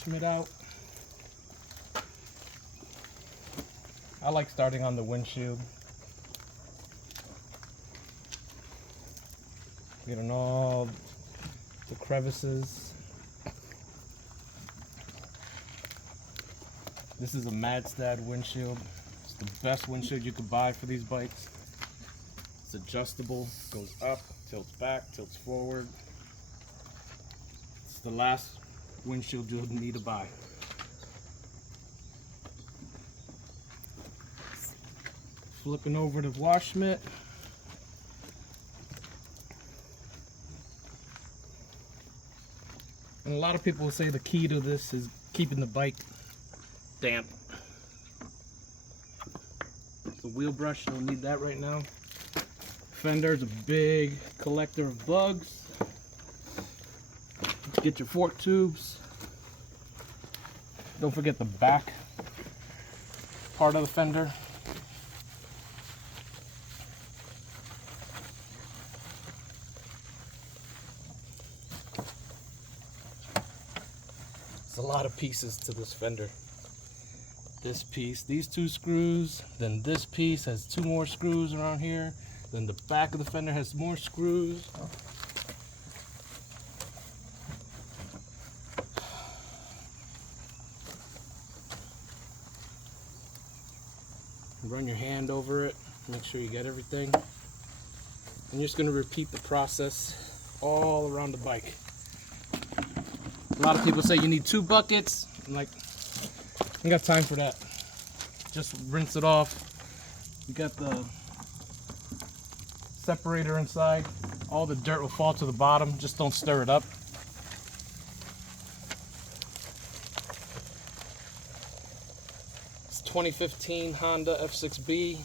wash mitt out. I like starting on the windshield. Getting all the crevices. This is a Madstad windshield. It's the best windshield you could buy for these bikes. It's adjustable, goes up, tilts back, tilts forward. It's the last windshield you'll need to buy. Flipping over the wash mitt. And a lot of people will say the key to this is keeping the bike damp. The wheel brush, you don't need that right now. Fender's a big collector of bugs. Get your fork tubes. Don't forget the back part of the fender. There's a lot of pieces to this fender. This piece, these two screws, then this piece has two more screws around here, then the back of the fender has more screws. Run your hand over it, make sure you get everything. And you're just going to repeat the process all around the bike. A lot of people say you need 2 buckets. I'm like, I ain't got time for that. Just rinse it off. You got the separator inside. All the dirt will fall to the bottom. Just don't stir it up. It's 2015 Honda F6B.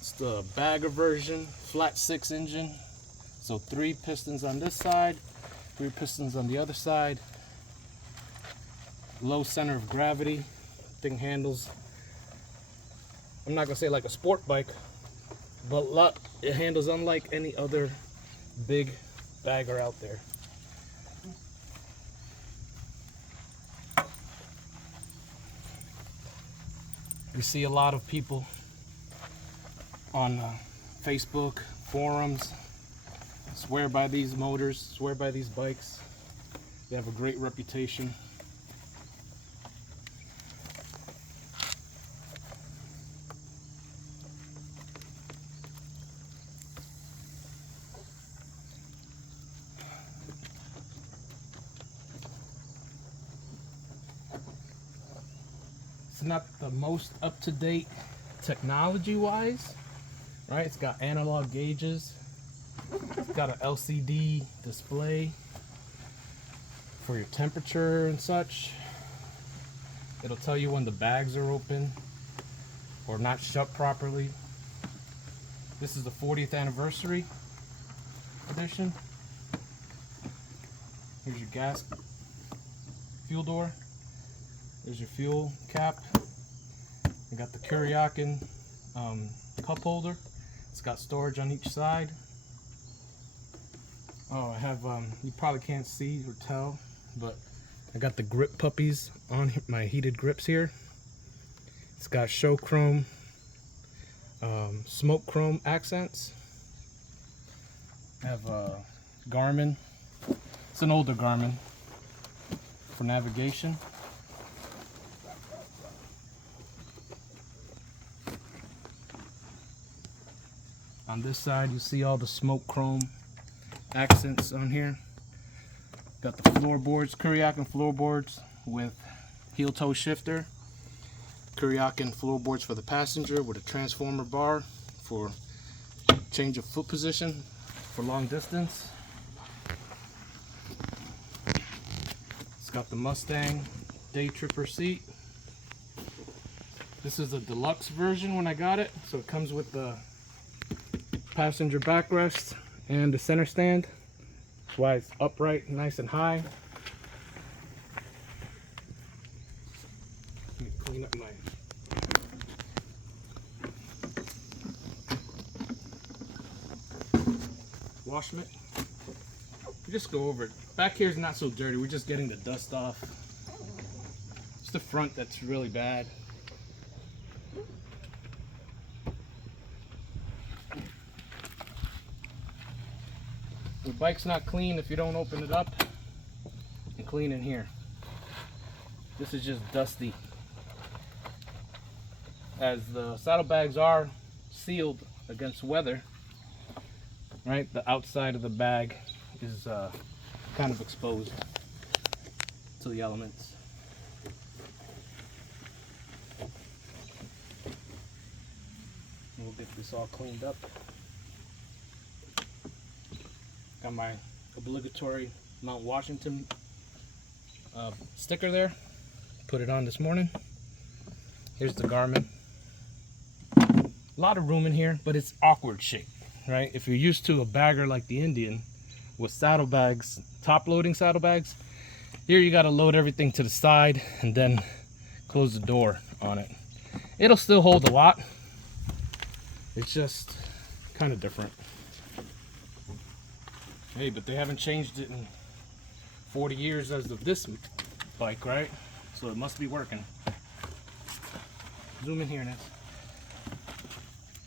It's the bagger version, flat 6 engine. So 3 pistons on this side, 3 pistons on the other side. Low center of gravity. Thing handles, I'm not gonna say like a sport bike, but it handles unlike any other big bagger out there. You see a lot of people on Facebook forums swear by these motors, swear by these bikes. They have a great reputation. It's not the most up-to-date technology-wise, right? It's got analog gauges. It's got an LCD display for your temperature and such. It'll tell you when the bags are open or not shut properly. This is the 40th anniversary edition. Here's your gas fuel door. There's your fuel cap. You got the Kuryakin cup holder. It's got storage on each side. Oh, I have, you probably can't see or tell, but I got the grip puppies on my heated grips here. It's got show chrome, smoke chrome accents. I have a Garmin. It's an older Garmin for navigation. On this side, you see all the smoke chrome accents on here. Got the floorboards, Kuryakin floorboards with heel toe shifter. Kuryakin floorboards for the passenger with a transformer bar for change of foot position for long distance. It's got the Mustang Day Tripper seat. This is a deluxe version when I got it, so it comes with the passenger backrest and the center stand. That's why it's upright, nice and high. Let me clean up my wash mitt. Just go over it. Back here is not so dirty. We're just getting the dust off. It's the front that's really bad. Your bike's not clean if you don't open it up and clean in here. This is just dusty. As the saddlebags are sealed against weather, right? The outside of the bag is kind of exposed to the elements. We'll get this all cleaned up. Got my obligatory Mount Washington sticker there. Put it on this morning. Here's the Garmin. A lot of room in here, but it's awkward shape, right? If you're used to a bagger like the Indian with saddlebags, top loading saddlebags, here you got to load everything to the side and then close the door on it. It'll still hold a lot. It's just kind of different. Hey, but they haven't changed it in 40 years as of this bike, right? So it must be working. Zoom in here, Ness.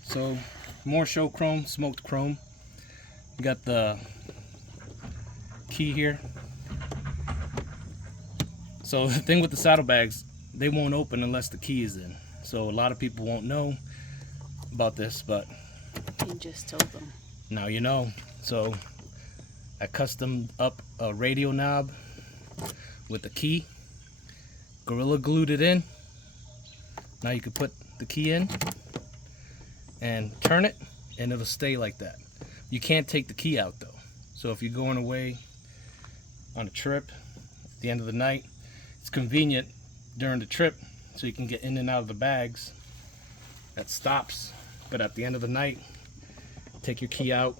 So, more show chrome, smoked chrome. You got the key here. So the thing with the saddlebags, they won't open unless the key is in. So a lot of people won't know about this, but you just told them. Now you know. So I custom up a radio knob with a key, Gorilla glued it in. Now you can put the key in and turn it and it'll stay like that. You can't take the key out though. So if you're going away on a trip at the end of the night, it's convenient during the trip so you can get in and out of the bags. That stops, but at the end of the night, take your key out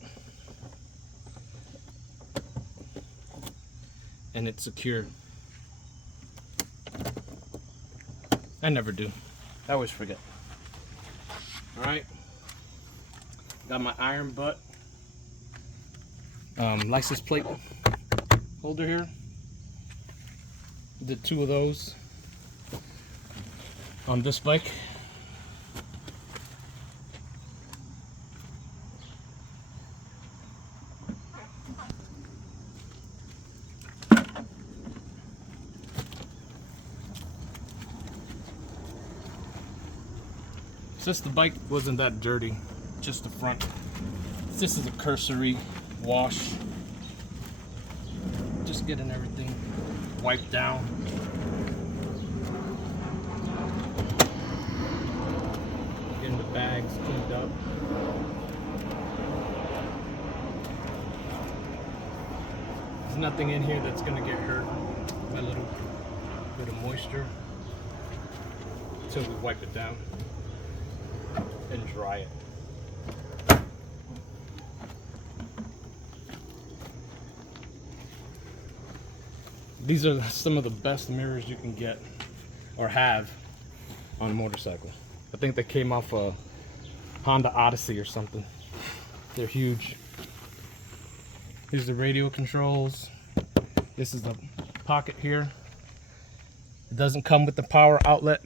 and it's secure. I never do. I always forget. Alright. Got my iron butt license plate holder here. Did 2 of those on this bike. Since the bike wasn't that dirty, just the front. This is a cursory wash. Just getting everything wiped down. Getting the bags cleaned up. There's nothing in here that's gonna get hurt by a little bit of moisture until we wipe it down and dry it. These are some of the best mirrors you can get or have on a motorcycle. I think they came off a Honda Odyssey or something. They're huge. Here's the radio controls. This is the pocket here. It doesn't come with the power outlet.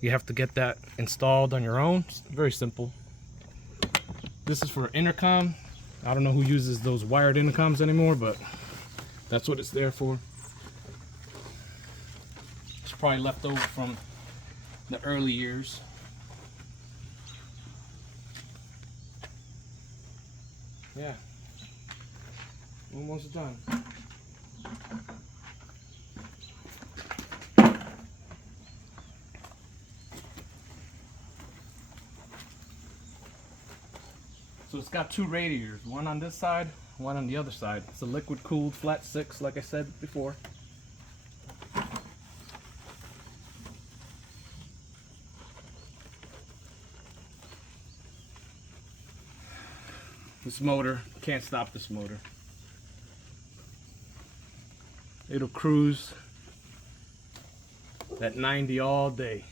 You have to get that installed on your own. It's very simple. This is for intercom. I don't know who uses those wired intercoms anymore, but that's what it's there for. It's probably left over from the early years. Yeah. Almost done. So it's got 2 radiators, one on this side, one on the other side. It's a liquid cooled flat 6, like I said before. This motor, can't stop this motor. It'll cruise at 90 all day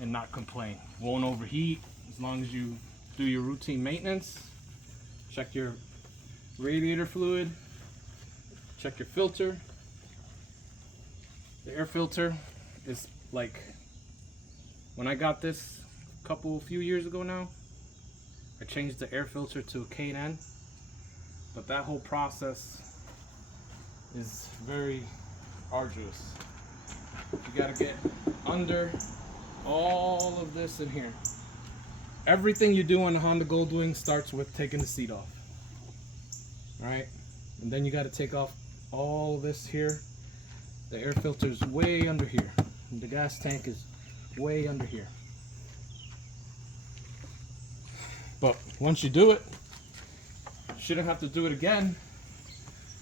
and not complain. Won't overheat as long as you do your routine maintenance. check your radiator fluid, check your filter. The air filter is like, when I got this a few years ago now, I changed the air filter to a K&N, but that whole process is very arduous. You gotta get under all of this in here. Everything you do on the Honda Goldwing starts with taking the seat off. Alright? And then you gotta take off all of this here. The air filter is way under here. And the gas tank is way under here. But once you do it, you shouldn't have to do it again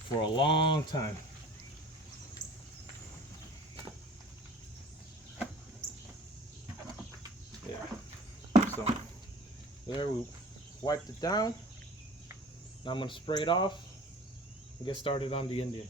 for a long time. Yeah. So there, we wiped it down. Now I'm going to spray it off and get started on the Indian.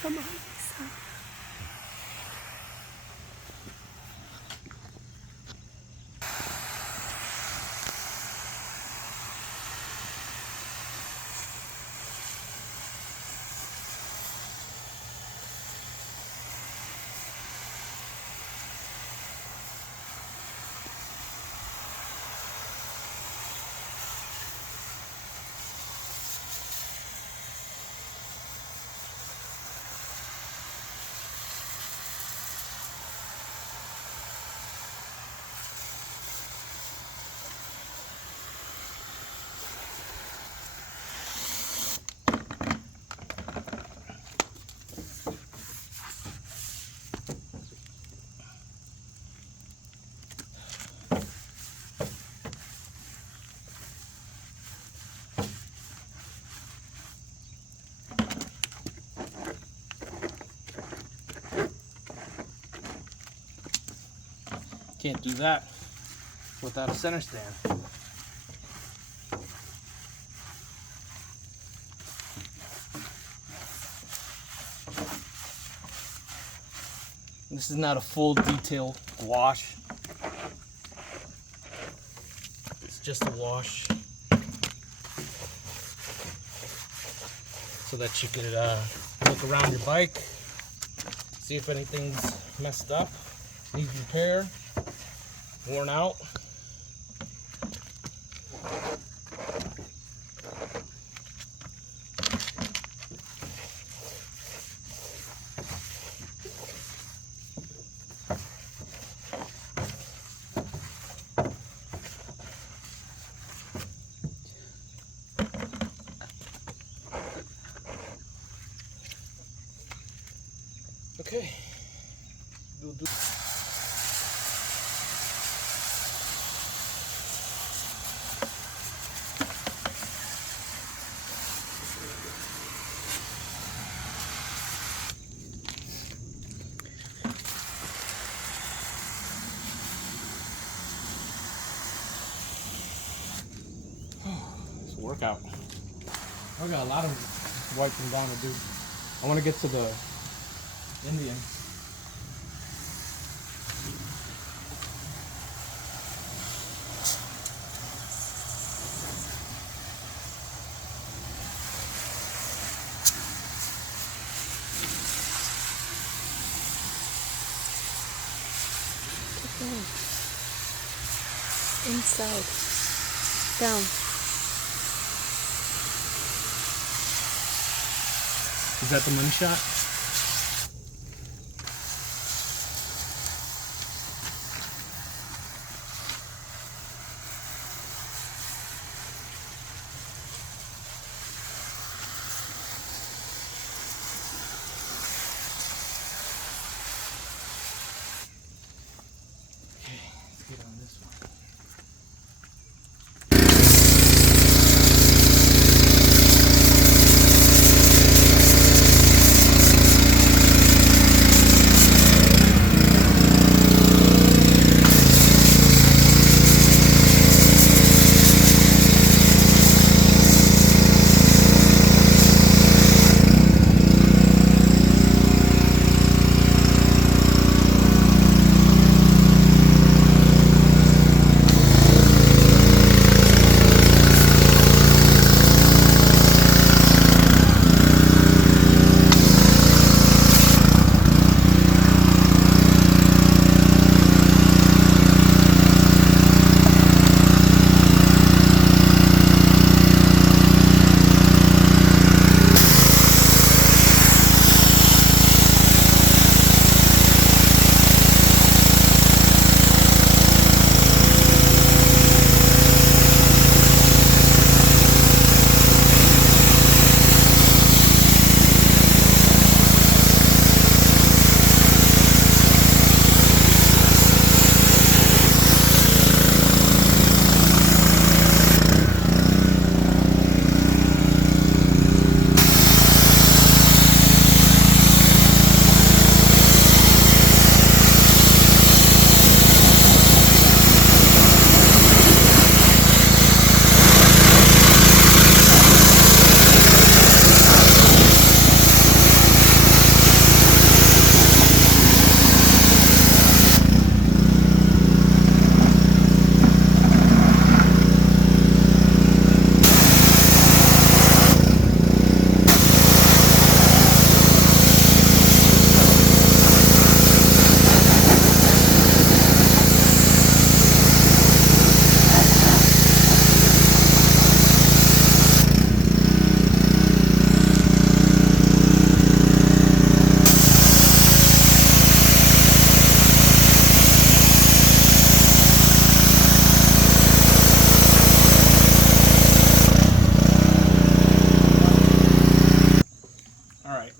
Come on, Lisa. Can't do that without a center stand. This is not a full detail wash. It's just a wash so that you could look around your bike, see if anything's messed up, needs repair, worn out. Okay. We'll do. It's a workout. I got a lot of wiping down to do. I want to get to the Indian. Inside. Down. Is that the money shot?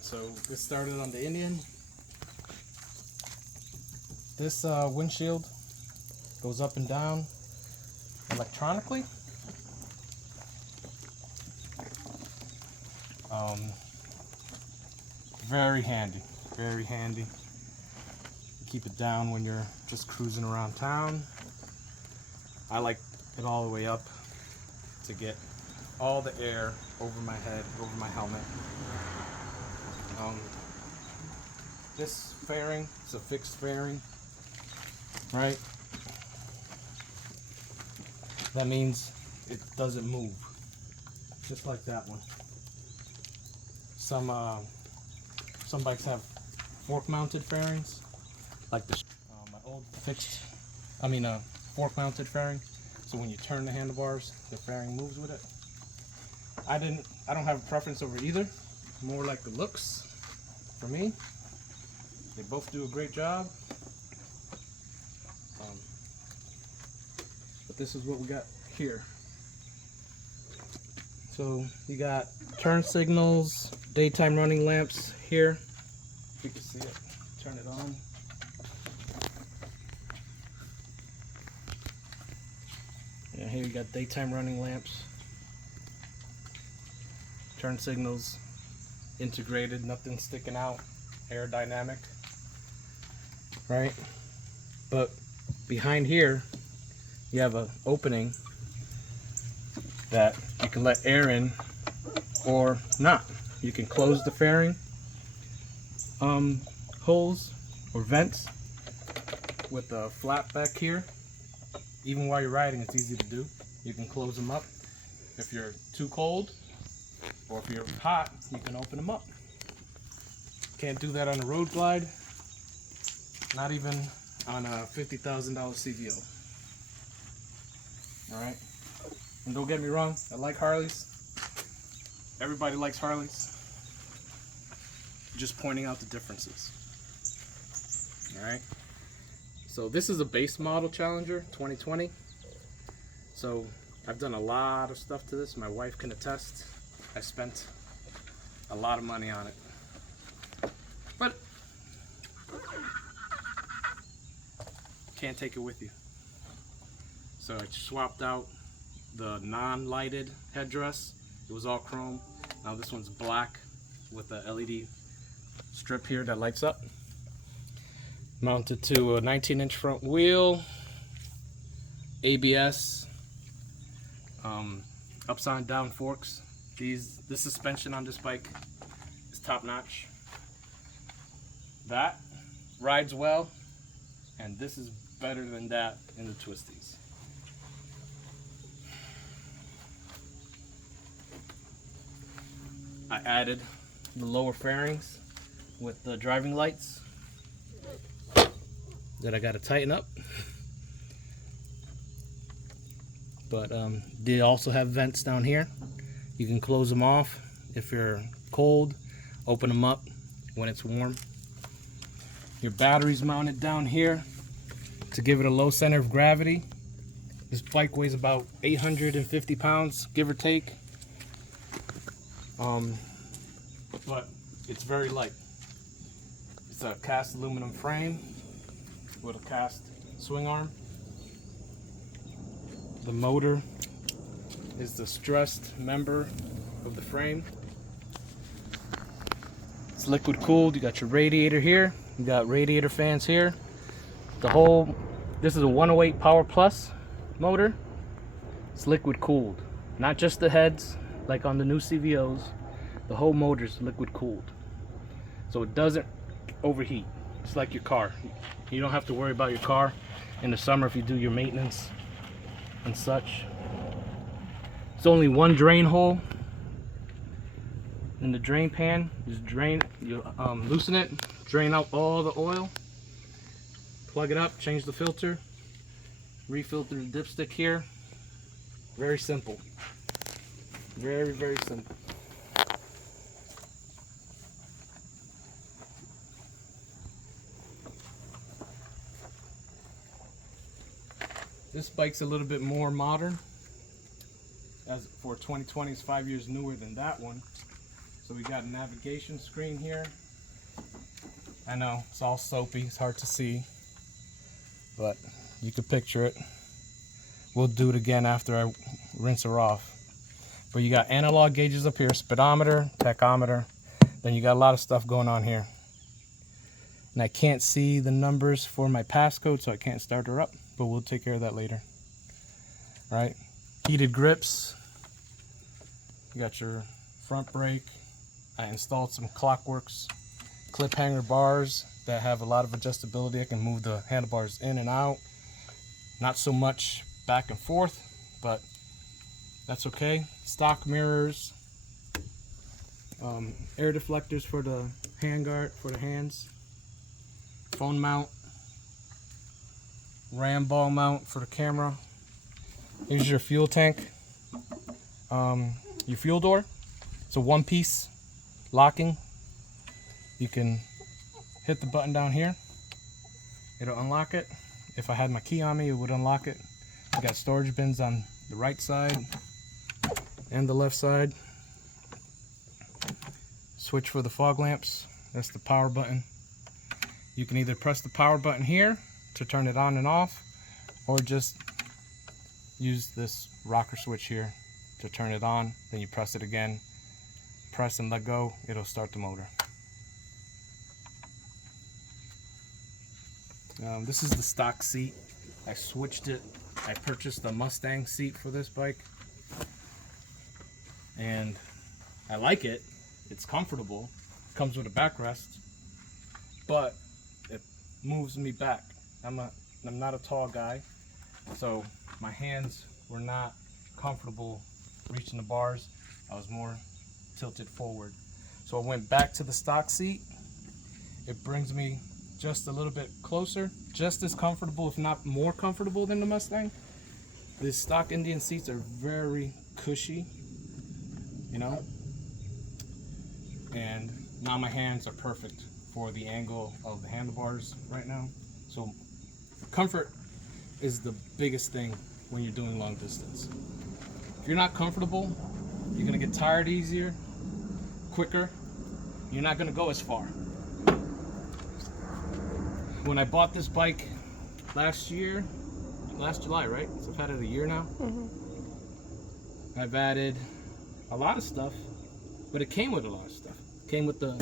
So this started on the Indian. This windshield goes up and down electronically. Very handy, very handy. Keep it down when you're just cruising around town. I like it all the way up to get all the air over my head, over my helmet. This fairing is a fixed fairing, right? That means it doesn't move, just like that one. Some bikes have fork-mounted fairings, like the my old fork-mounted fairing. So when you turn the handlebars, the fairing moves with it. I don't have a preference over either. More like the looks for me. They both do a great job. But this is what we got here. So you got turn signals, daytime running lamps here. If you can see it, turn it on. Yeah, here you got daytime running lamps. Turn signals, integrated, nothing sticking out, aerodynamic, right? But behind here, you have an opening that you can let air in or not. You can close the fairing holes or vents with a flap back here. Even while you're riding, it's easy to do. You can close them up. If you're too cold or if you're hot, you can open them up. Can't do that on a road glide, not even on a $50,000 CVO. All right. And don't get me wrong, I like Harleys. Everybody likes Harleys. Just pointing out the differences. All right. So this is a base model Challenger 2020. So I've done a lot of stuff to this. My wife can attest. I spent a lot of money on it. But can't take it with you. So I swapped out the non-lighted headdress. It was all chrome. Now this one's black with a LED strip here that lights up. Mounted to a 19-inch front wheel, ABS, upside down forks. This suspension on this bike is top notch. That rides well, and this is better than that in the twisties. I added the lower fairings with the driving lights that I got to tighten up. But they also have vents down here. You can close them off if you're cold, open them up when it's warm. Your battery's mounted down here to give it a low center of gravity. This bike weighs about 850 pounds, give or take. But it's very light. It's a cast aluminum frame with a cast swing arm. The motor is the stressed member of the frame. It's liquid cooled. You got your radiator here. You got radiator fans here. This is a 108 Power Plus motor. It's liquid cooled. Not just the heads like on the new CVOs. The whole motor is liquid cooled. So it doesn't overheat. It's like your car. You don't have to worry about your car in the summer if you do your maintenance and such. It's only one drain hole in the drain pan. Just loosen it, drain out all the oil, plug it up, change the filter, refilter the dipstick here. Very simple. Very, very simple. This bike's a little bit more modern. As for 2020, it's 5 years newer than that one. So we got a navigation screen here. I know it's all soapy, it's hard to see, but you can picture it. We'll do it again after I rinse her off. But you got analog gauges up here, speedometer, tachometer. Then you got a lot of stuff going on here. And I can't see the numbers for my passcode, so I can't start her up, but we'll take care of that later. All right, heated grips. You got your front brake. I installed some Clockworks clip hanger bars that have a lot of adjustability. I can move the handlebars in and out. Not so much back and forth, but that's okay. Stock mirrors, air deflectors for the handguard, for the hands, phone mount, ram ball mount for the camera. Here's your fuel tank, your fuel door. It's a one-piece locking. You can hit the button down here. It'll unlock it. If I had my key on me, it would unlock it. You got storage bins on the right side and the left side. Switch for the fog lamps. That's the power button. You can either press the power button here to turn it on and off, or just use this rocker switch here to turn it on. Then you press it again, press and let go, it'll start the motor. This is the stock seat. I switched it. I purchased the Mustang seat for this bike, and I like it. It's comfortable. Comes with a backrest, but it moves me back. I'm not a tall guy, so my hands were not comfortable reaching the bars. I was more tilted forward. So I went back to the stock seat. It brings me just a little bit closer, just as comfortable, if not more comfortable than the Mustang. The stock Indian seats are very cushy, you know, and now my hands are perfect for the angle of the handlebars right now. So comfort is the biggest thing when you're doing long distance. If you're not comfortable, you're gonna get tired easier, quicker. You're not gonna go as far. When I bought this bike last July, right? So I've had it a year now. Mm-hmm. I've added a lot of stuff, but it came with a lot of stuff. It came with the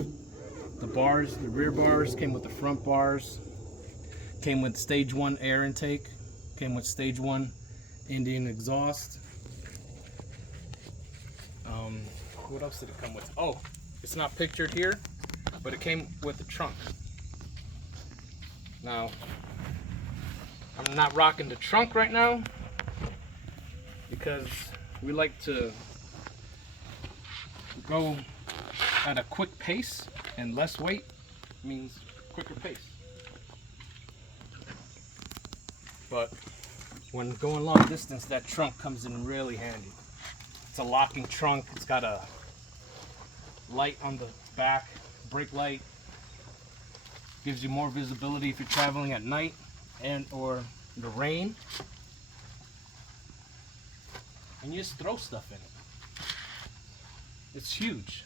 bars, the rear bars, came with the front bars, came with stage 1 air intake, came with stage 1 Indian exhaust. What else did it come with? Oh, it's not pictured here, but it came with the trunk. Now, I'm not rocking the trunk right now because we like to go at a quick pace, and less weight means quicker pace. But when going long distance, that trunk comes in really handy. It's a locking trunk. It's got a light on the back, brake light. Gives you more visibility if you're traveling at night and or the rain. And you just throw stuff in it. It's huge.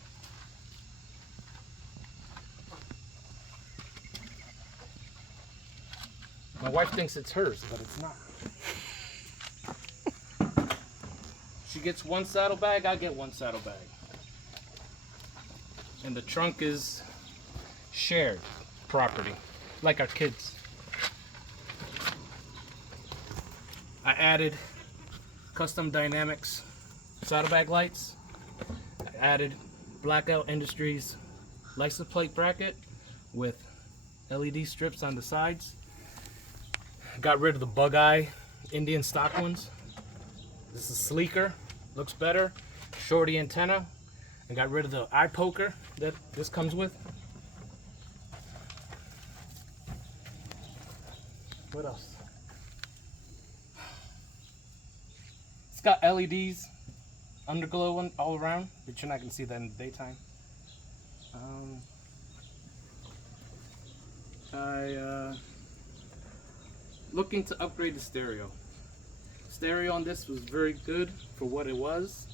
My wife thinks it's hers, but it's not. She gets one saddlebag, I get one saddlebag. And the trunk is shared property, like our kids. I added custom dynamics saddlebag lights. I added Blackout Industries license plate bracket with LED strips on the sides. Got rid of the bug eye Indian stock ones. This is sleeker, looks better, shorty antenna, and got rid of the eye poker that this comes with. What else? It's got LEDs, underglow all around, but you're not gonna see that in the daytime. Looking to upgrade the stereo. Stereo on this was very good for what it was.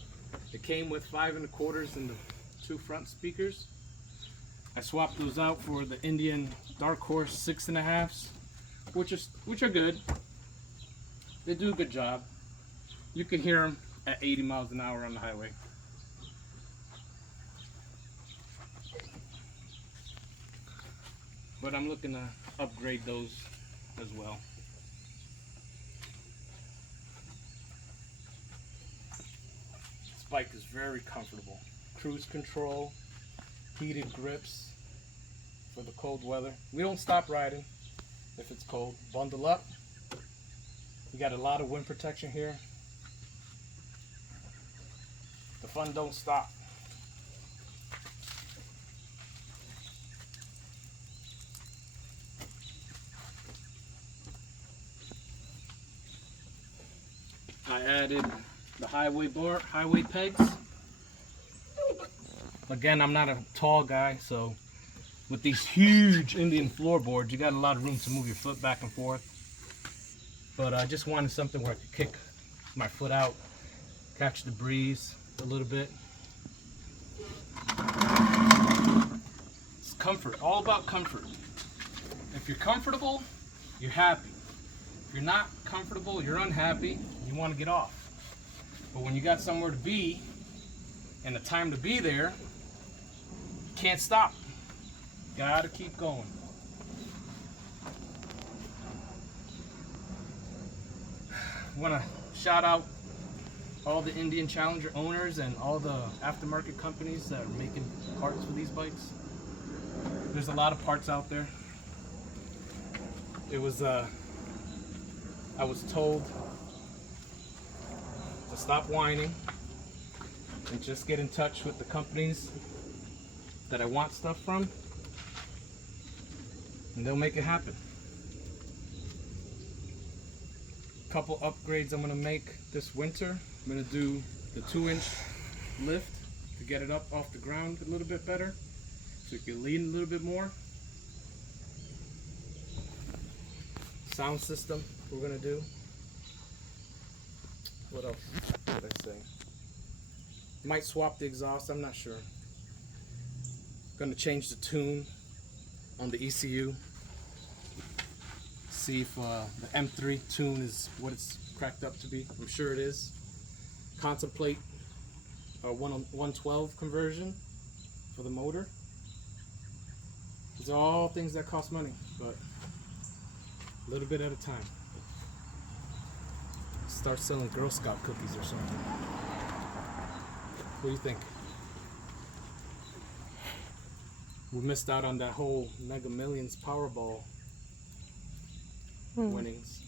It came with 5 1/4 in the 2 front speakers. I swapped those out for the Indian Dark Horse 6.5s, which are good. They do a good job. You can hear them at 80 miles an hour on the highway. But I'm looking to upgrade those as well. This bike is very comfortable. Cruise control, heated grips for the cold weather. We don't stop riding if it's cold. Bundle up. You got a lot of wind protection here. The fun don't stop. I added the highway pegs. Again, I'm not a tall guy, so with these huge Indian floorboards, you got a lot of room to move your foot back and forth. But I just wanted something where I could kick my foot out, catch the breeze a little bit. It's comfort, all about comfort. If you're comfortable, you're happy. If you're not comfortable, you're unhappy, you want to get off. But when you got somewhere to be and the time to be there, you can't stop. Gotta keep going. I want to shout out all the Indian Challenger owners and all the aftermarket companies that are making parts for these bikes. There's a lot of parts out there. It was I was told to stop whining and just get in touch with the companies that I want stuff from, and they'll make it happen. Couple upgrades I'm gonna make this winter. I'm gonna do the 2-inch lift to get it up off the ground a little bit better, so you can lean a little bit more. Sound system we're gonna do. What else did I say? Might swap the exhaust, I'm not sure. Gonna change the tune on the ECU. See if the M3 tune is what it's cracked up to be. I'm sure it is. Contemplate a 112 conversion for the motor. These are all things that cost money, but a little bit at a time. Start selling Girl Scout cookies or something. What do you think? We missed out on that whole Mega Millions Powerball winnings.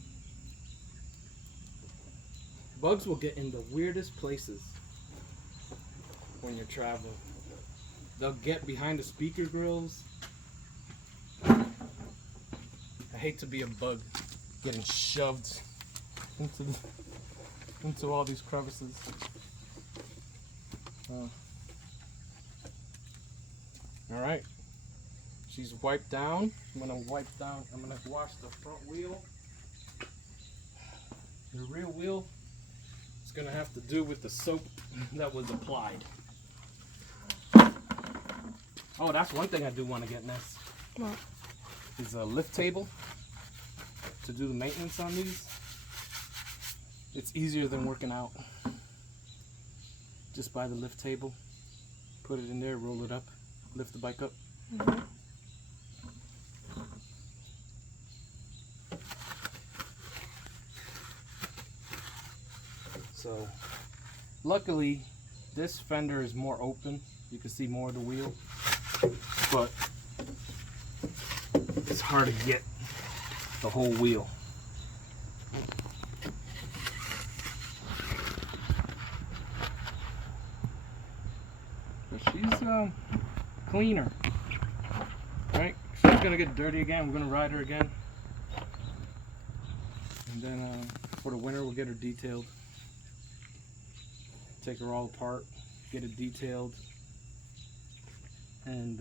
Bugs will get in the weirdest places when you're traveling. They'll get behind the speaker grills. I hate to be a bug getting shoved into all these crevices. All right, she's wiped down. I'm gonna wash the front wheel. The rear wheel is gonna have to do with the soap that was applied. Oh, that's one thing I do want to get next. What? Is a lift table to do the maintenance on these. It's easier than working out. Just buy the lift table, put it in there, roll it up, lift the bike up. Mm-hmm. So, luckily, this fender is more open. You can see more of the wheel, but it's hard to get the whole wheel. But she's cleaner, right? She's gonna get dirty again. We're gonna ride her again, and then for the winter we'll get her detailed. Take her all apart, get it detailed, and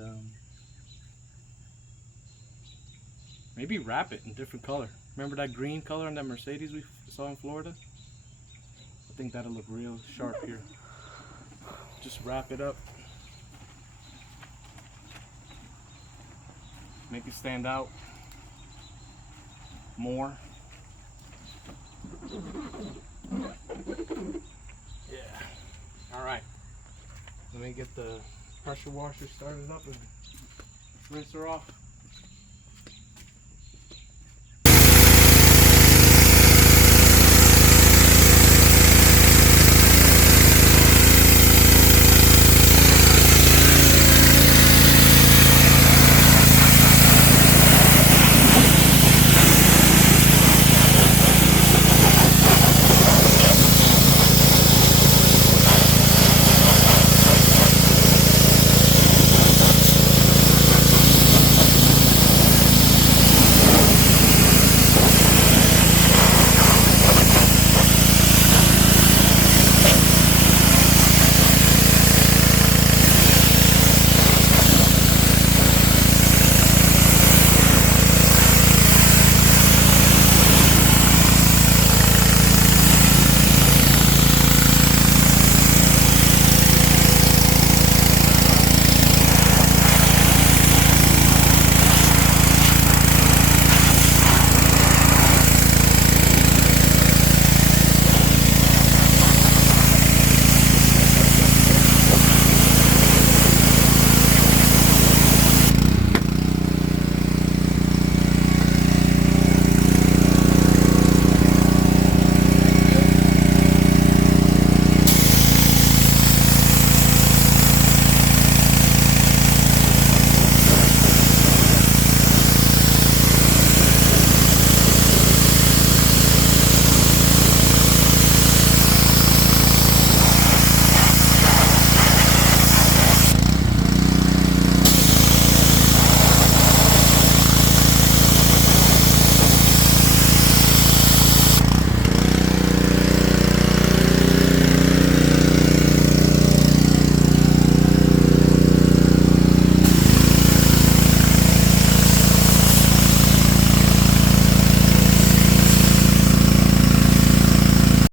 maybe wrap it in different color. Remember that green color on that Mercedes we saw in Florida? I think that'll look real sharp here. Just wrap it up Make it stand out more. Yeah. All right. Let me get the pressure washer started up and rinse her off.